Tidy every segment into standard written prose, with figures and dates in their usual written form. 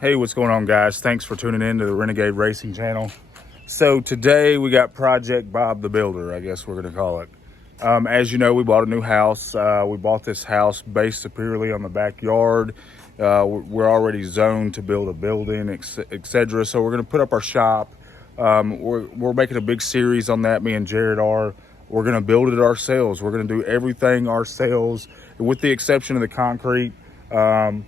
Hey, what's going on, guys? Thanks for tuning in to the Renegade Racing channel. So today we got Project Bob the Builder, I guess we're going to call it. As you know, we bought a new house. We bought this house based superiorly on the backyard. We're already zoned to build a building, etc. So we're going to put up our shop. We're making a big series on that, me and Jared are. We're going to build it ourselves. We're going to do everything ourselves, with the exception of the concrete. And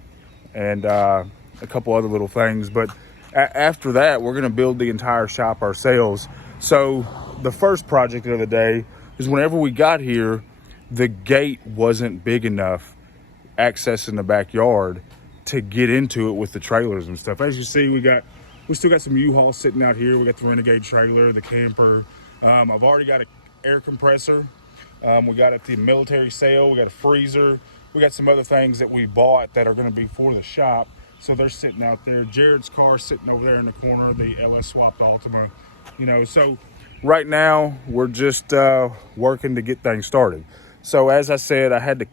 a couple other little things, but after that we're going to build the entire shop ourselves. So the first project of the day is, whenever we got here, the gate wasn't big enough accessing the backyard to get into it with the trailers and stuff. As you see, we still got some U-Hauls sitting out here. We got the Renegade trailer, the camper. I've already got an air compressor. We got at the military sale. We got a freezer. We got some other things that we bought that are going to be for the shop. So they're sitting out there. Jared's car sitting over there in the corner, the LS swapped Altima. So right now we're just working to get things started. So as I said, I had to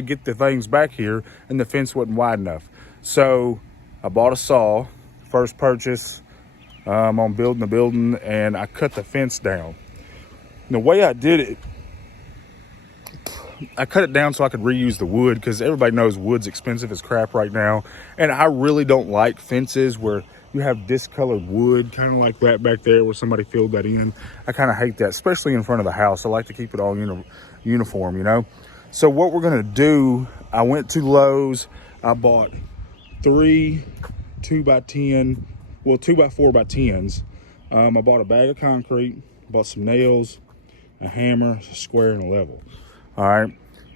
get the things back here, and the fence wasn't wide enough. So I bought a saw, first purchase on building the building, and I cut the fence down. The way I did it, I cut it down so I could reuse the wood, because everybody knows wood's expensive as crap right now. And I really don't like fences where you have discolored wood, kind of like that back there where somebody filled that in. I kind of hate that, especially in front of the house. I like to keep it all uniform, So what we're going to do, I went to Lowe's. I bought 3 2x10, 2x4x10s. I bought a bag of concrete, bought some nails, a hammer, a square, and a level. All right,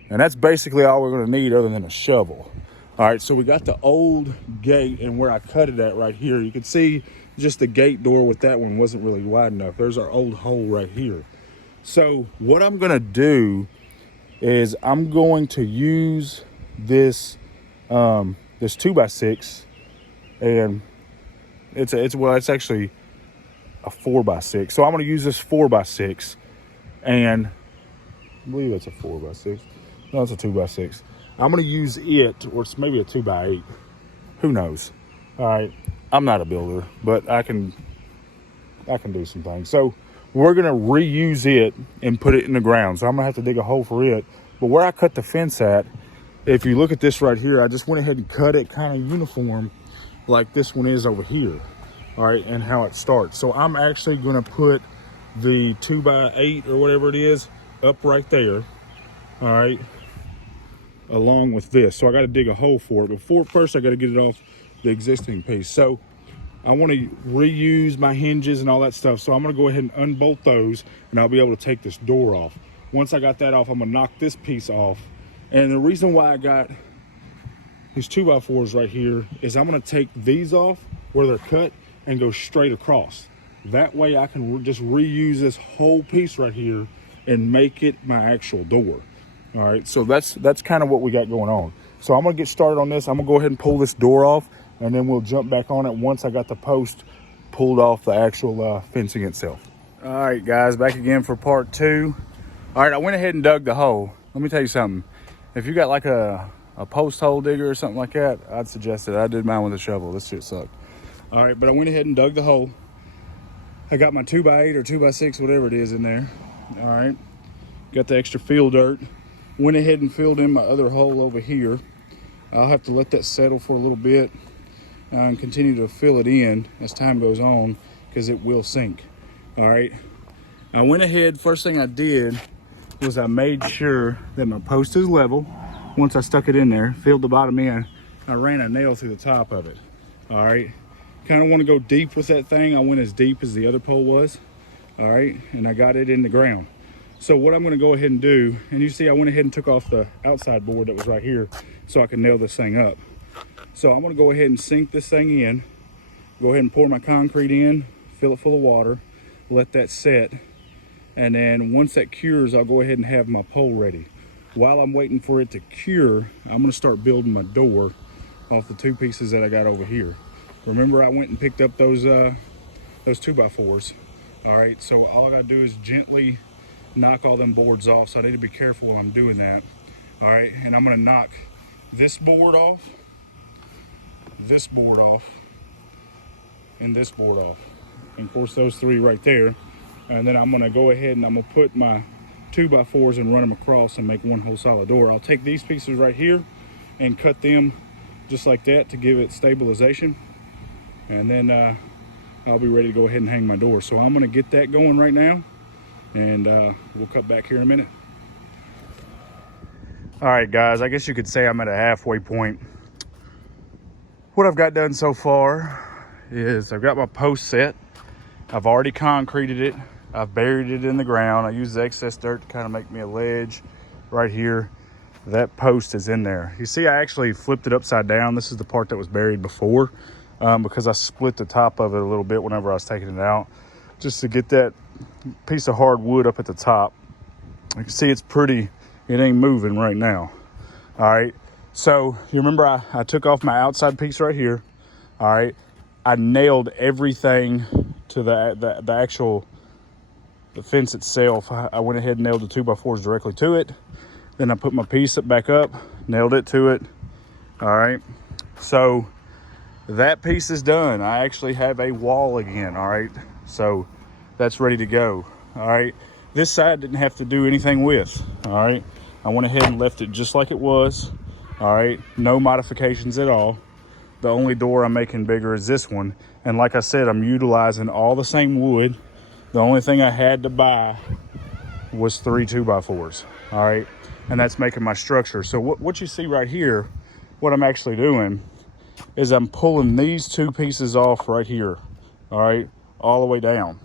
and that's basically all we're going to need, other than a shovel. All right, so we got the old gate, and where I cut it at right here, you can see just the gate door with that one wasn't really wide enough. There's our old hole right here. So what I'm going to do is I'm going to use this 2x6, and it's actually a 4x6. So I'm going to use this 4x6, and I believe it's a 4x6. No, it's a 2x6. I'm going to use it, or it's maybe a 2x8. Who knows? All right. I'm not a builder, but I can do some things. So we're going to reuse it and put it in the ground. So I'm going to have to dig a hole for it. But where I cut the fence at, if you look at this right here, I just went ahead and cut it kind of uniform like this one is over here. All right. And how it starts. So I'm actually going to put the 2x8 or whatever it is up right there, all right, along with this. So I got to dig a hole for it, but first I got to get it off the existing piece. So I want to reuse my hinges and all that stuff, so I'm going to go ahead and unbolt those, and I'll be able to take this door off. Once I got that off, I'm going to knock this piece off. And the reason why I got these 2x4s right here is I'm going to take these off where they're cut and go straight across. That way I can just reuse this whole piece right here and make it my actual door. All right, so that's kind of what we got going on. So I'm gonna get started on this. I'm gonna go ahead and pull this door off, and then we'll jump back on it once I got the post pulled off the actual fencing itself. All right, guys, back again for part 2. All right, I went ahead and dug the hole. Let me tell you something. If you got like a post hole digger or something like that, I'd suggest it. I did mine with a shovel. This shit sucked. All right, but I went ahead and dug the hole. I got my 2x8 or 2x6, whatever it is, in there. All right, got the extra fill dirt. Went ahead and filled in my other hole over here. I'll have to let that settle for a little bit and continue to fill it in as time goes on, because it will sink. All right, I went ahead, first thing I did was I made sure that my post is level. Once I stuck it in there, filled the bottom in, I ran a nail through the top of it. All right, kind of want to go deep with that thing. I went as deep as the other pole was. All right, and I got it in the ground. So what I'm going to go ahead and do, and you see I went ahead and took off the outside board that was right here so I can nail this thing up. So I'm going to go ahead and sink this thing in, go ahead and pour my concrete in, fill it full of water, let that set, and then once that cures, I'll go ahead and have my pole ready. While I'm waiting for it to cure, I'm going to start building my door off the 2 pieces that I got over here. Remember, I went and picked up those 2x4s. All right, so all I gotta do is gently knock all them boards off. So I need to be careful while I'm doing that. All right, and I'm gonna knock this board off, this board off and this board off. And of course those three right there. And then I'm gonna go ahead and I'm gonna put my 2x4s and run them across and make one whole solid door. I'll take these pieces right here and cut them just like that to give it stabilization. And then I'll be ready to go ahead and hang my door. So I'm gonna get that going right now, and we'll cut back here in a minute. All right, guys, I guess you could say I'm at a halfway point. What I've got done so far is I've got my post set. I've already concreted it. I've buried it in the ground. I used the excess dirt to kind of make me a ledge right here. That post is in there. You see, I actually flipped it upside down. This is the part that was buried before, because I split the top of it a little bit whenever I was taking it out, just to get that piece of hardwood up at the top. You can see it's pretty, it ain't moving right now. All right, so you remember I took off my outside piece right here. All right, I nailed everything to the actual the fence itself. I went ahead and nailed the 2x4s directly to it. Then I put my piece back up, nailed it to it. All right, so that piece is done. I actually have a wall again. All right, so that's ready to go. All right, this side didn't have to do anything with. All right, I went ahead and left it just like it was. All right, no modifications at all. The only door I'm making bigger is this one. And like I said, I'm utilizing all the same wood. The only thing I had to buy was 3 2x4s, all right? And that's making my structure. So what you see right here, what I'm actually doing is I'm pulling these two pieces off right here, all right, all the way down.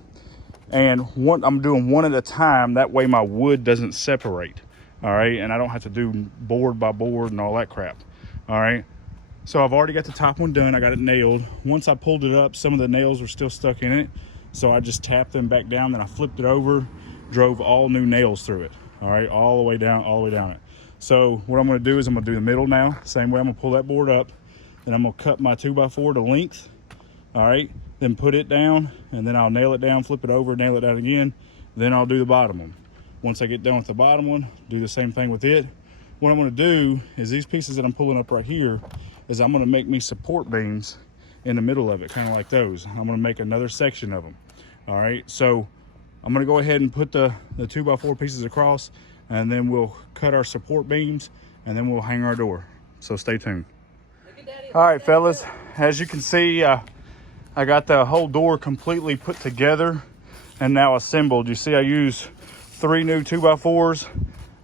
And I'm doing one at a time, that way my wood doesn't separate, all right? And I don't have to do board by board and all that crap, all right? So I've already got the top one done. I got it nailed. Once I pulled it up, some of the nails were still stuck in it. So I just tapped them back down, then I flipped it over, drove all new nails through it. All right, all the way down it. So what I'm gonna do is I'm gonna do the middle now. Same way, I'm gonna pull that board up, then I'm gonna cut my 2x4 to length. All right, then put it down, and then I'll nail it down, flip it over, nail it down again. Then I'll do the bottom one. Once I get done with the bottom one, do the same thing with it. What I'm gonna do is these pieces that I'm pulling up right here, is I'm gonna make me support beams in the middle of it, kind of like those. I'm gonna make another section of them. All right, so I'm gonna go ahead and put the 2x4 pieces across, and then we'll cut our support beams, and then we'll hang our door. So stay tuned. All right, fellas, as you can see, I got the whole door completely put together and now assembled. You see, I used 3 new 2x4s.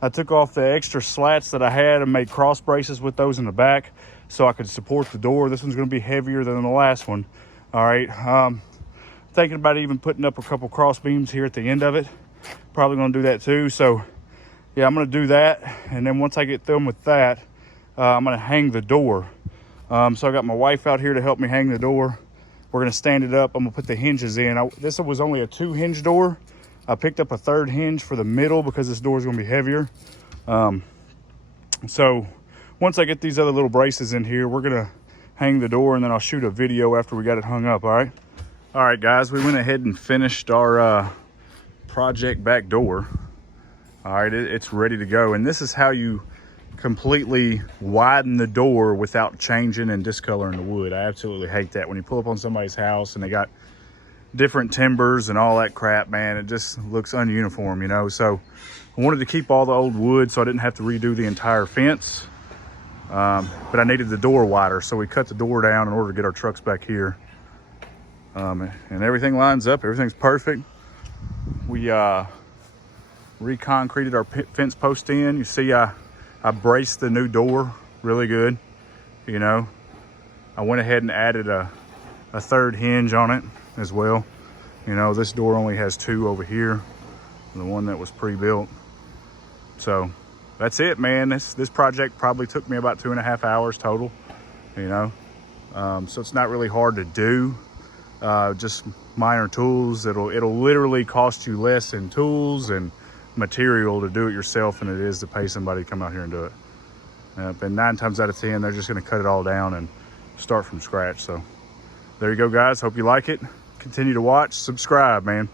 I took off the extra slats that I had and made cross braces with those in the back so I could support the door. This one's gonna be heavier than the last one. All right, thinking about even putting up a couple cross beams here at the end of it. Probably gonna do that too. So yeah, I'm gonna do that. And then once I get done with that, I'm gonna hang the door. So I got my wife out here to help me hang the door. We're gonna stand it up. I'm gonna put the hinges in. This was only a 2 hinge door. I picked up a 3rd hinge for the middle because this door is gonna be heavier. So once I get these other little braces in here, we're gonna hang the door, and then I'll shoot a video after we got it hung up, all right? All right, guys, we went ahead and finished our project back door. All right, it's ready to go. And this is how you completely widen the door without changing and discoloring the wood. I absolutely hate that. When you pull up on somebody's house and they got different timbers and all that crap, man, it just looks ununiform, you know? So I wanted to keep all the old wood so I didn't have to redo the entire fence. But I needed the door wider, so we cut the door down in order to get our trucks back here. And everything lines up, everything's perfect. We reconcreted our fence post in. You see, I braced the new door really good, you know. I went ahead and added a 3rd hinge on it as well. You know, this door only has 2 over here, the one that was pre-built. So that's it, man. This project probably took me about 2.5 hours total, you know. So it's not really hard to do. Just minor tools. It'll literally cost you less in tools and material to do it yourself than it is to pay somebody to come out here and do it. And 9 times out of 10, they're just going to cut it all down and start from scratch. So there you go, guys. Hope you like it. Continue to watch, subscribe, man.